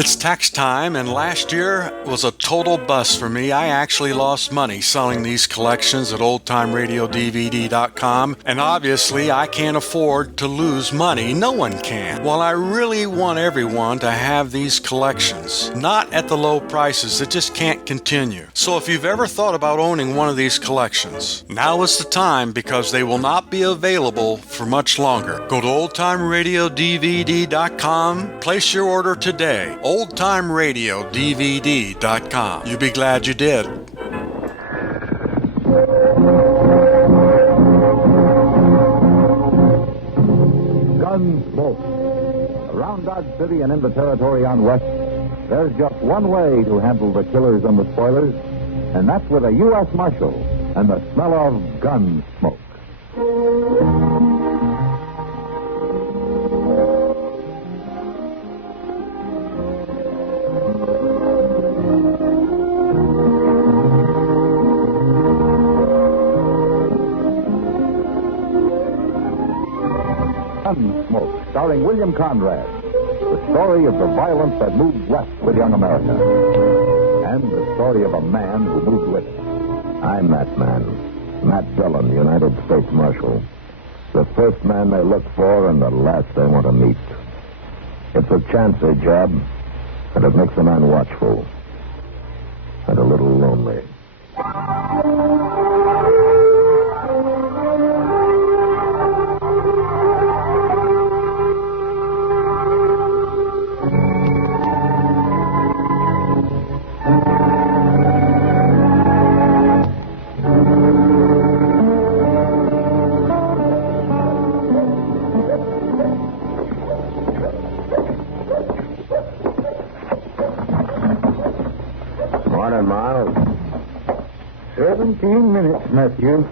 It's tax time, and last year was a total bust for me. I actually lost money selling these collections at oldtimeradiodvd.com, and obviously I can't afford to lose money. No one can. Well, I really want everyone to have these collections, not at the low prices. It just can't continue. So if you've ever thought about owning one of these collections, now is the time, because they will not be available for much longer. Go to oldtimeradiodvd.com, place your order today. oldtimeradiodvd.com. You'll be glad you did. Gunsmoke. Around Dodge City and in the territory on West, there's just one way to handle the killers and the spoilers, and that's with a U.S. Marshal and the smell of gun smoke. Gunsmoke, starring William Conrad. The story of the violence that moved west with young America. And the story of a man who moved with it. I'm that man. Matt Dillon, United States Marshal. The first man they look for and the last they want to meet. It's a chancy job, and it makes a man watchful. And a little lonely. Morning, Miles. 17 minutes, Matthew.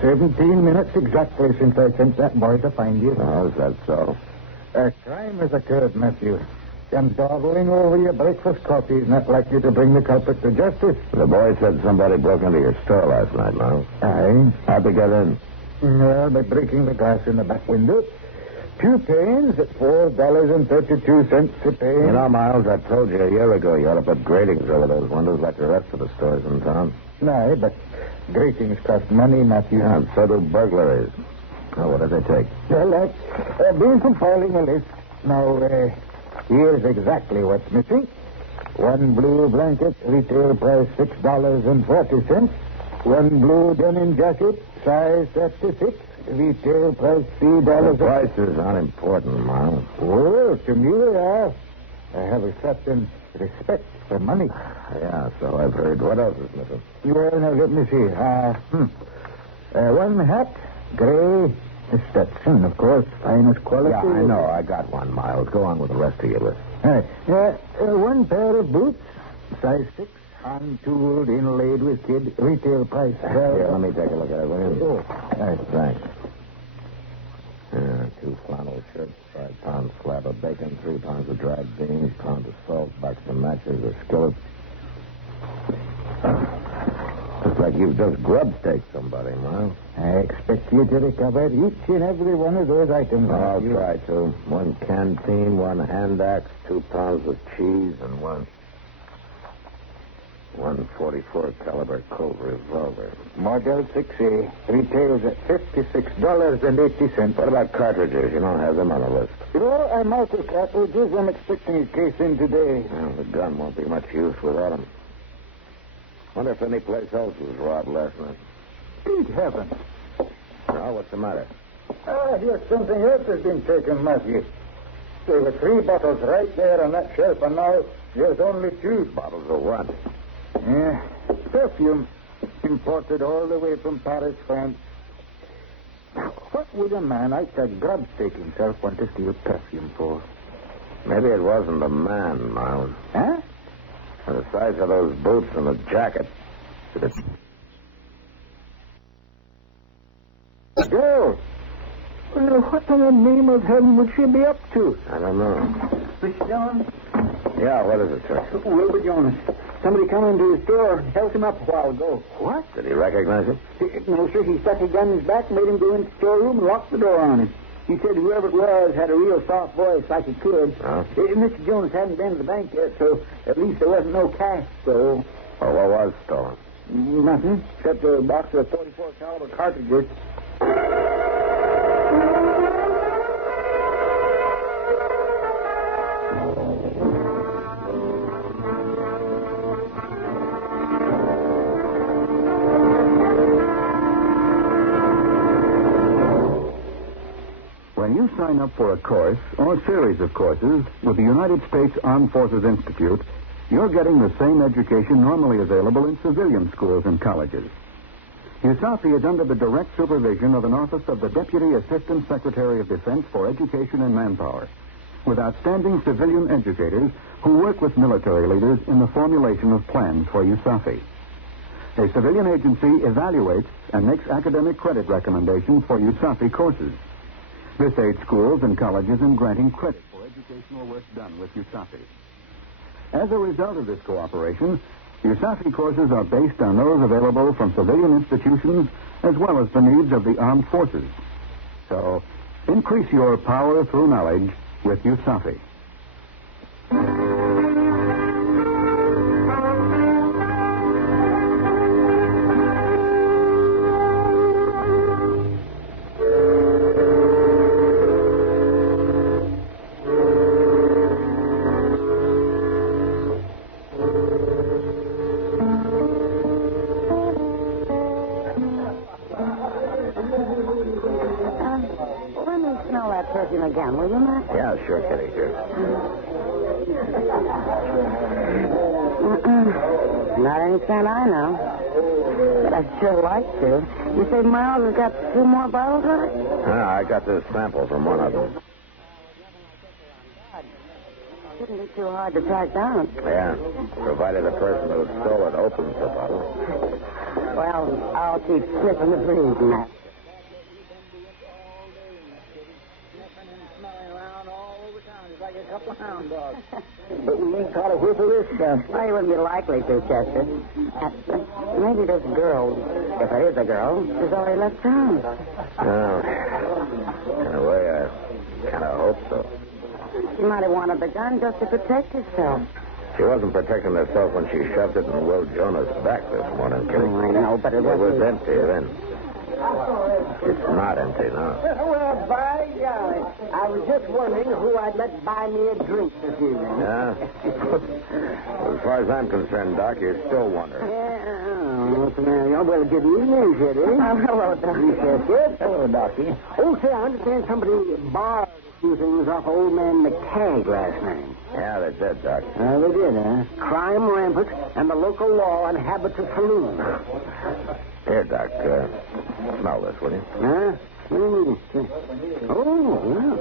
17 minutes exactly since I sent that boy to find you. Oh, is that so? A crime has occurred, Matthew. And dawdling over your breakfast coffee is not likely to bring the culprit to justice. The boy said somebody broke into your store last night, Miles. Aye. How'd they get in? Well, by breaking the glass in the back window. 2 panes at $4.32 a pane. You know, Miles, I told you a year ago you ought to put gratings over those windows like the rest of the stores in town. Aye, but gratings cost money, Matthew. Yeah, and so do burglaries. Oh, what did they take? Well, I've been compiling a list. Now, here's exactly what's missing. 1 blue blanket, retail price $6.40. 1 blue denim jacket, size 36, retail price $3. The prices aren't important, Miles. Oh, to me they are. I have a certain respect for money. Yeah, so I've heard. What else is missing? Well, now, let me see. 1 hat, gray, Stetson, of course, finest quality. Yeah, I know. I got one, Miles. Go on with the rest of your list. 1 pair of boots, size 6, hand-tooled, inlaid with kid, retail price. Here, let me take a look at it, will you? Oh, Thanks. 2 flannel shirts, 5 pounds slab of bacon, 3 pounds of dried beans, pound of salt, box of matches, a skillet. Looks like you've just grub staked somebody, Miles. I expect you to recover each and every one of those items. I'll try to. 1 canteen, 1 hand axe, 2 pounds of cheese, and 1 .44 caliber Colt revolver. Model 6A retails at $56.80. What about cartridges? You don't have them on the list. I'm out of cartridges. I'm expecting a case in today. Well, the gun won't be much use without them. Wonder if any place else was robbed last night. Good heavens. Now, what's the matter? Here's something else has been taken, Matthew. There were 3 bottles right there on that shelf, and now there's only 2. Bottles of what? Perfume. Imported all the way from Paris, France. Now, what would a man like that grubstake himself want to steal perfume for? Maybe it wasn't a man, Miles. Huh? The size of those boots and the jacket. Girl. Well, what in the name of heaven would she be up to? I don't know. Mr. Jones? Yeah, what is it, sir? Wilbur Jones. Somebody come into his store and held him up a while ago. What? Did he recognize him? No, sir. He stuck a gun in his back, made him go into the storeroom and locked the door on him. He said whoever it was had a real soft voice like a kid. Huh? Mr. Jones hadn't been to the bank yet, so at least there wasn't no cash stolen. Well, what was stolen? Nothing, except a box of 44 caliber cartridges. When you sign up for a course or series of courses with the United States Armed Forces Institute, you're getting the same education normally available in civilian schools and colleges. USAFI is under the direct supervision of an office of the Deputy Assistant Secretary of Defense for Education and Manpower, with outstanding civilian educators who work with military leaders in the formulation of plans for USAFI. A civilian agency evaluates and makes academic credit recommendations for USAFI courses. This aids schools and colleges in granting credit for educational work done with USAFI. As a result of this cooperation, USAFI courses are based on those available from civilian institutions as well as the needs of the armed forces. So, increase your power through knowledge with USAFI. Let me smell that perfume again, will you, Matt? Yeah, sure, Kitty, sure. Not any scent I know. But I'd sure like to. You say Miles has got 2 more bottles of it? I got this sample from one of them. Shouldn't be too hard to track down. Yeah, provided the person who stole it opens the bottle. Well, I'll keep sniffing the breeze, Matt. Like a couple of hound dogs. But we ain't caught a whiff of this stuff. Well, you wouldn't be likely to, Chester. Maybe this girl, if it is a girl, has already left town. Oh, in a way, I kind of hope so. She might have wanted the gun just to protect herself. She wasn't protecting herself when she shoved it in Will Jonas' back this morning, Kitty. Oh, I know, but it was empty then. It's not empty now. Well, by golly. I was just wondering who I'd let buy me a drink this evening. Yeah? As far as I'm concerned, Doc, you're still wondering. Well, good evening, Kitty. Hello, Doc. Yes. Hello, Docky. Oh, say, I understand somebody borrowed a few things off old man McTagg last night. Yeah, they did, Doc. They did, huh? Crime rampant and the local law on habits of saloon. Here, Doc, smell this, will you? Huh? What do you mean? Oh, well.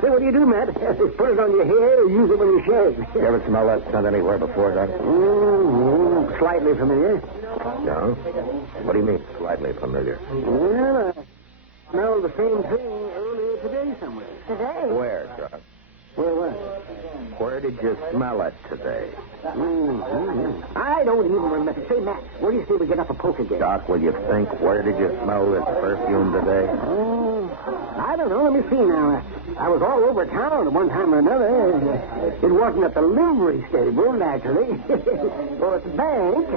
Say, what do you do, Matt? Put it on your hair or use it when you shave? You ever smell that scent anywhere before, Doc? Slightly familiar. No? What do you mean, slightly familiar? Well, I smelled the same thing earlier today somewhere. Today? Where, Doc? Where was it? Where did you smell it today? I don't even remember. Say, Matt, where do you say we get up a poker game? Doc, will you think? Where did you smell this perfume today? I don't know. Let me see now. I was all over town at one time or another. It wasn't at the livery stable, naturally. Or at the bank.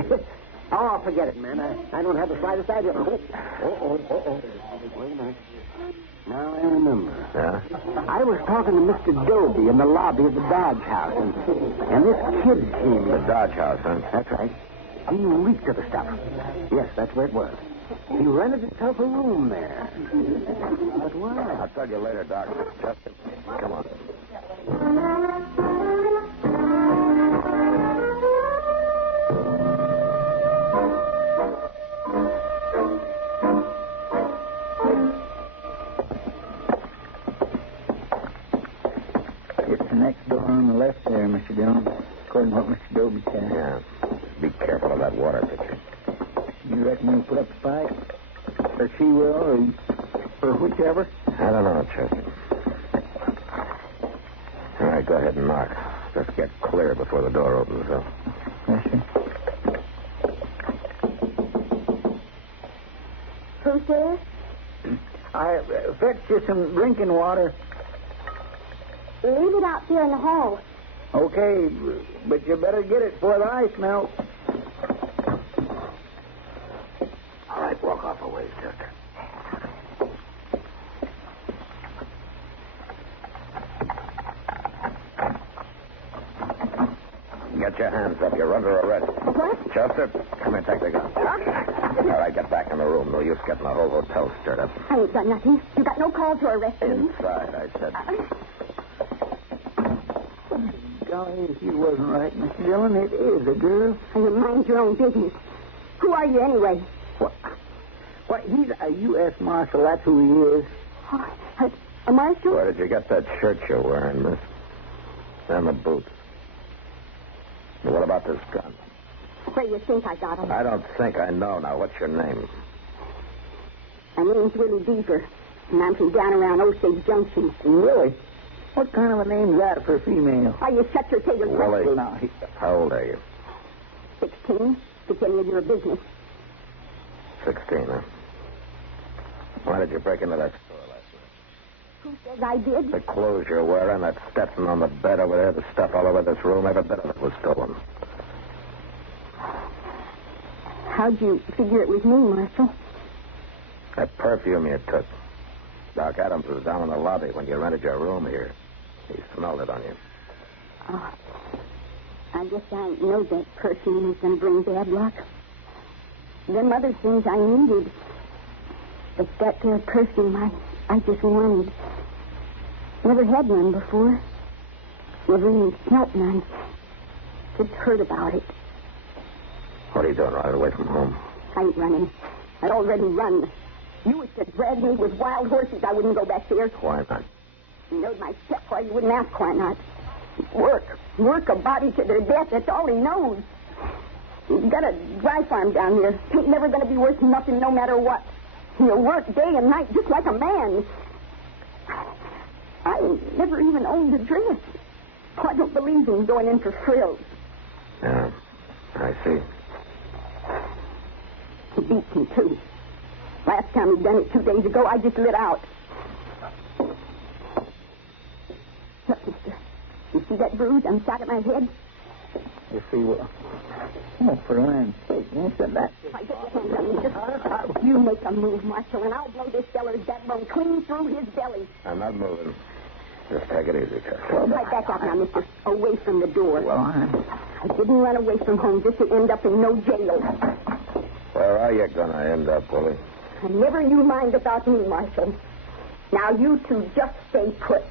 Oh, forget it, man. I don't have the slightest idea. Wait a minute. Now I remember. Yeah? I was talking to Mr. Doby in the lobby of the Dodge House, and this kid came. The Dodge House, huh? That's right. He reeked of the stuff. Yes, that's where it was. He rented himself a room there. But why? I'll tell you later, Doc. Just come on. Next door on the left there, Mr. Jones, according to what Mr. Doby said. Yeah. Be careful of that water pitcher. You reckon you'll put up the fight? Or she will, or whichever? I don't know, Chester. All right, go ahead and knock. Just get clear before the door opens, though. Yes, sir. Who's there? I fetched you some drinking water. Leave it out there in the hall. Okay, but you better get it before the ice melts. All right, walk off a ways, Chester. Get your hands up. You're under arrest. What? Chester, come here, take the gun. All right, get back in the room. No use getting the whole hotel stirred up. I ain't done nothing. You got no call to arrest me. Inside, I said. Golly, if you wasn't right, Mr. Dillon, it is a girl. You mind your own business. Who are you anyway? What, he's a U.S. Marshal. That's who he is. Oh, a marshal? Where did you get that shirt you're wearing, miss? And the boots. And what about this gun? Where do you think I got him? I don't think I know. Now, what's your name? My name's Willie Beaver, and I'm from down around Osage Junction. Willie? What kind of a name's that for a female? Why, you shut your tater. Willie. Now, How old are you? 16. It's any of your business. 16, huh? Why did you break into that store last night? Who says I did? The clothes you're wearing, that Stetson on the bed over there, the stuff all over this room, every bit of it was stolen. How'd you figure it was me, Marshal? That perfume you took. Doc Adams was down in the lobby when you rented your room here. He smelled it on you. Oh, I guess I know that perfume was going to bring bad luck. Them other things I needed. But that there perfume I just wanted. Never had none before. Never even smelt none. Just heard about it. What are you doing, running away from home? I ain't running. I'd already run. You was to drag me with wild horses. I wouldn't go back there. Why not? You knowed my stepfather. You wouldn't ask why not. Work a body to their death. That's all he knows. He's got a dry farm down here. Ain't never going to be worth nothing no matter what. He'll work day and night just like a man. I ain't never even owned a dress. Oh, I don't believe in going in for frills. Yeah, I see. He beats me, too. Last time he'd done it 2 days ago, I just lit out. Look, mister. You see that bruise on the side of my head? You see what? Oh, for land's sake, answer that. If I get your hands on me, just you make a move, Marshal, and I'll blow this feller's backbone clean through his belly. I'm not moving. Just take it easy, Chester. Right back out now, mister. Away from the door. Well, I didn't run away from home just to end up in no jail. Where are you going to end up, Willie? And never you mind about me, Marshal. Now you two just stay put.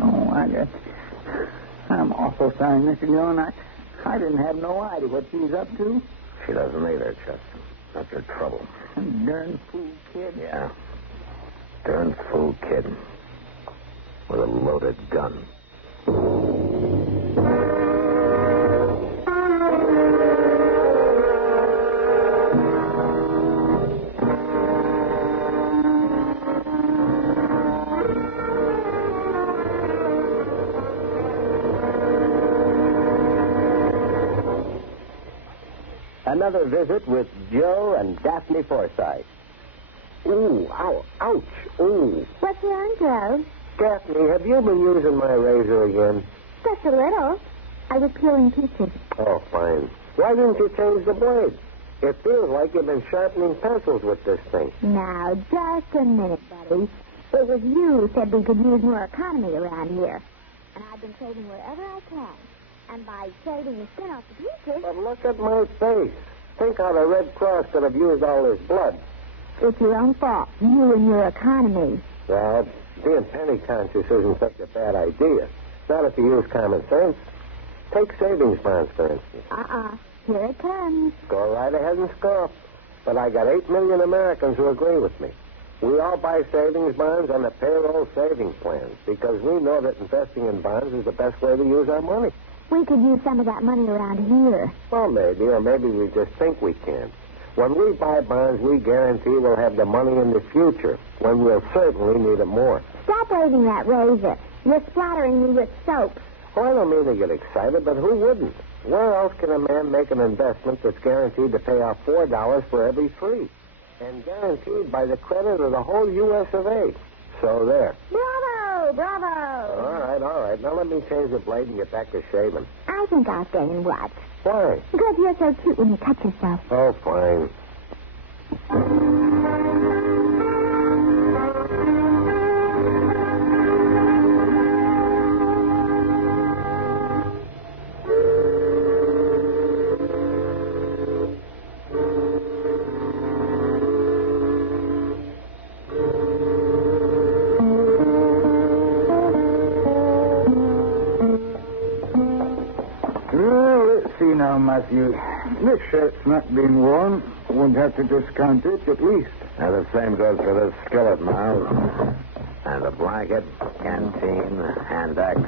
Oh, I'm awful sorry, Mr. Dillon. I didn't have no idea what she was up to. She doesn't either, Chester. That's her trouble. Darn fool kid. Yeah. Darn fool kid. With a loaded gun. Another visit with Joe and Daphne Forsythe. Ooh, ow, ouch, ooh. What's wrong, Joe? Daphne, have you been using my razor again? Just a little. I was peeling peaches. Oh, fine. Why didn't you change the blade? It feels like you've been sharpening pencils with this thing. Now, just a minute, buddy. It was you who said we could use more economy around here. And I've been saving wherever I can. And by saving the skin off the peaches... But look at my face. Think how the Red Cross could have used all this blood. It's your own fault. You and your economy. Well, being penny conscious isn't such a bad idea. Not if you use common sense. Take savings bonds, for instance. Here it comes. Go right ahead and scoff. But I got 8 million Americans who agree with me. We all buy savings bonds on the payroll savings plans because we know that investing in bonds is the best way to use our money. We could use some of that money around here. Well, maybe, or maybe we just think we can. When we buy bonds, we guarantee we'll have the money in the future, when we'll certainly need it more. Stop waving that razor. You're splattering me with soap. Well, I don't mean to get excited, but who wouldn't? Where else can a man make an investment that's guaranteed to pay off $4 for every 3? And guaranteed by the credit of the whole U.S. of A. So there. Bravo! Bravo! All right. Now let me change the blade and get back to shaving. I think I'll stay and watch. Why? Because you're so cute when you cut yourself. Oh, fine. Well, let's see now, Matthew. This shirt's not been worn. Won't have to discount it, at least. Now, the same goes for this skillet, Miles. And the blanket, canteen, hand axe.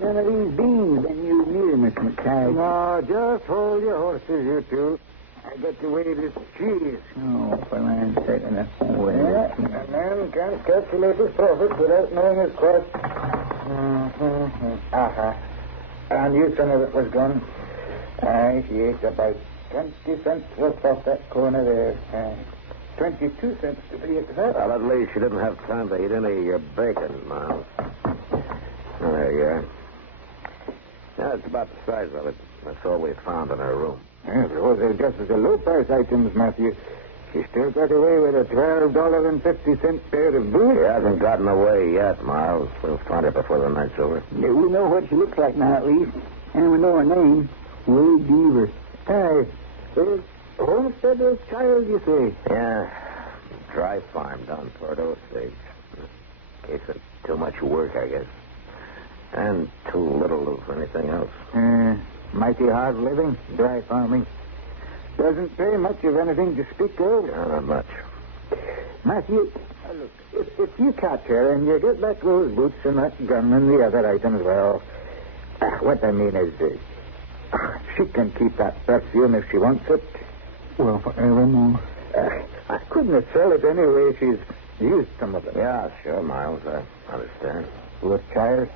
None of these beans been used neither, Miss McKay. No, just hold your horses, you two. I got to weigh this cheese. Oh, for land's sake, enough. Yeah, a man can't calculate his profits without knowing his cost. I knew some of it was gone. She ate about 20 cents worth off that corner there. 22 cents to be exact. Well, at least she didn't have time to eat any of your bacon, Miles. Oh, there you are. Yeah, it's about the size of it. That's all we found in her room. Yeah, those are just as the low-price items, Matthew. She still got away with a $12.50 pair of boots. She hasn't gotten away yet, Miles. We'll find her before the night's over. Yeah, we know what she looks like now, at least. And we know her name. Willie Deaver. Hey, homesteader's child, you say? Yeah. Dry farm down toward Osage. Case of too much work, I guess. And too little of anything else. Mighty hard living, dry farming. Doesn't pay much of anything to speak of. No, not much. Matthew, look, if you catch her and you get back those boots and that gun and the other items, well, what I mean is, she can keep that perfume if she wants it. Well, forevermore. I couldn't sell it anyway. She's used some of it. Yeah, sure, Miles. I understand. Poor child.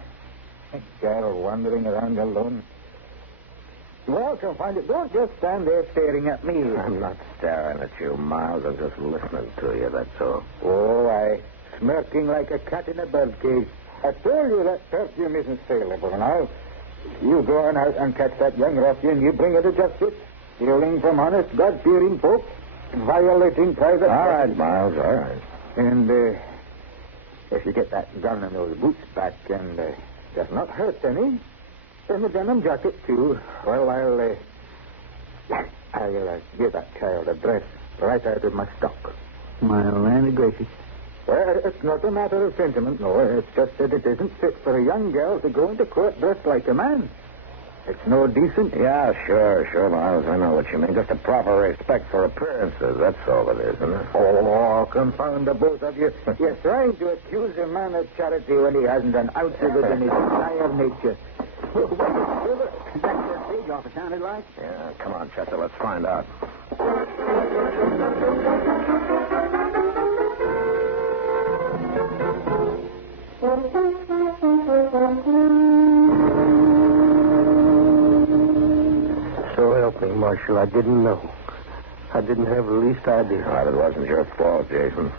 Child wandering around alone. Well, come find it. Don't just stand there staring at me. I'm not staring at you, Miles. I'm just listening to you, that's all. Oh, I smirking like a cat in a birdcage. I told you that perfume isn't saleable now. You go on out and catch that young ruffian. You bring her to justice. Stealing from honest, God-fearing folk. Violating private... All right, Miles, all right. And if you get that gun and those boots back and does not hurt any... And the denim jacket, too. Well, I'll give that child a dress right out of my stock. My land gracious. Well, it's not a matter of sentiment, no. It's just that it isn't fit for a young girl to go into court dressed like a man. It's no decent. Yeah, sure, Miles. I know what you mean. Just a proper respect for appearances. That's all it is, isn't it? Oh, confound the both of you. You're trying to accuse a man of charity when he hasn't an ounce of it in his entire nature. That's your page off, it sounded like. Yeah, come on, Chester, let's find out. So help me, Marshal, I didn't know. I didn't have the least idea. Well, it wasn't your fault, Jason.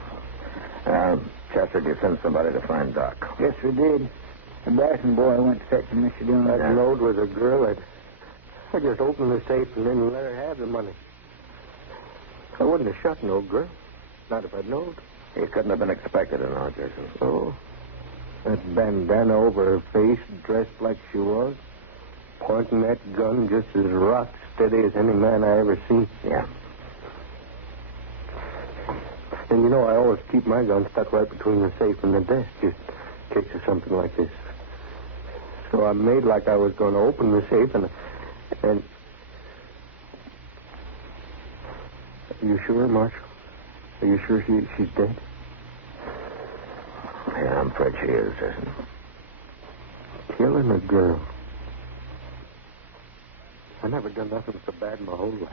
Chester, did you send somebody to find Doc? Yes, we did. The Bryson boy went to fetch him, Mr. Dillon. That load with a girl, I just opened the safe and then let her have the money. I wouldn't have shot no girl. Not if I'd known. He couldn't have been expected to know, Jason. Oh. That bandana over her face, dressed like she was, pointing that gun just as rock steady as any man I ever seen. Yeah. And you know, I always keep my gun stuck right between the safe and the desk, just in case of something like this. So I made like I was going to open the safe, and Are you sure, Marshal? Are you sure she's dead? Yeah, I'm afraid she is, Jason. Killing a girl. I never done nothing so bad in my whole life.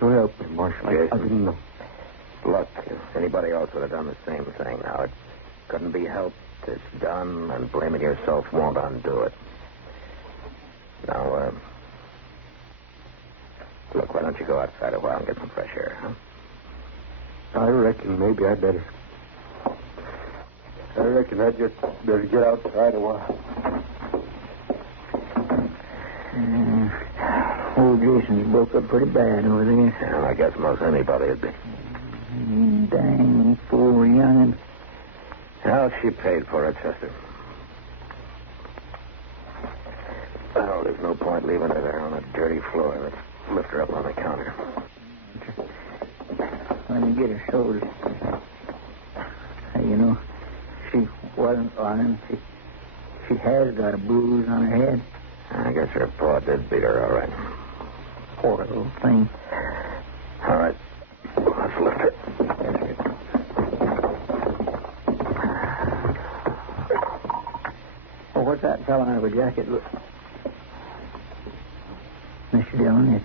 So help me, Marshal. I didn't know. Look, if anybody else would have done the same thing, now it couldn't be helped. It's done, and blaming yourself won't undo it. Now, look, why don't you go outside a while and get some fresh air, huh? I reckon maybe I better. I reckon I just better get outside a while. Old Jason's broke up pretty bad over there. Well, I guess most anybody would be. Dang fool young'un. Well, she paid for it, Chester. Well, there's no point leaving her there on a dirty floor. Let's lift her up on the counter. Let me get her shoulders. Hey, you know, she wasn't lying. She has got a bruise on her head. I guess her paw did beat her, all right. Poor little thing. All right. Let's lift her. Oh, what's that fellow out of a jacket? Look. Mr. Dillon,